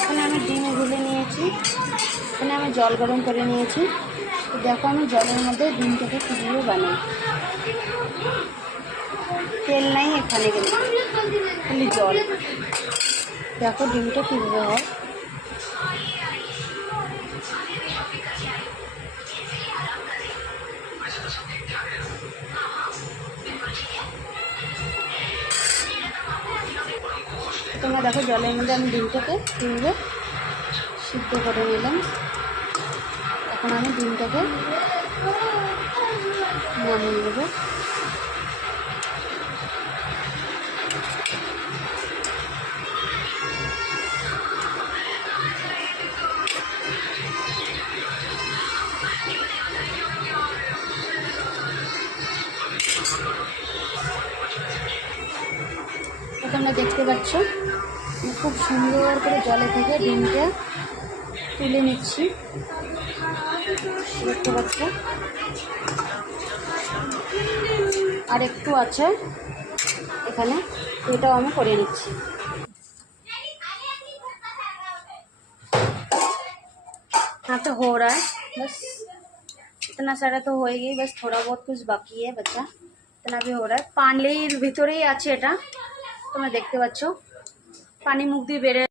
এখানে আমি ডিম গুলে নিয়েছি, এখানে আমি জল গরম করে নিয়েছি। তো দেখো আমি জলের মধ্যে ডিমটাকে কীভাবে বানাই। তেল নাই এখানে, কিন্তু খালি জল। দেখো ডিমটা কীভাবে হয়। তোমরা দেখো জলের মধ্যে আমি ডিমটাকে কীভাবে সিদ্ধ করে নিলাম। এখন আমি ডিমটাকে নামিয়ে দেবো। তোমরা দেখতে পাচ্ছ খুব সুন্দর করে জলে থেকে ডিমটা তুলে নিচ্ছি। দেখতে পাচ্ছ আর একটু আছে এখানে, এটাও আমি করে নিচ্ছি। हाँ तो हो रहा है, बस इतना सारा तो हो ही गई, बस थोड़ा बहुत कुछ बाकी है बच्चा, इतना भी हो रहा है। পানির ভিতরেই আছে এটা, তোমরা দেখতে পাচ্ছ পানি মুখ দিয়ে বেড়ে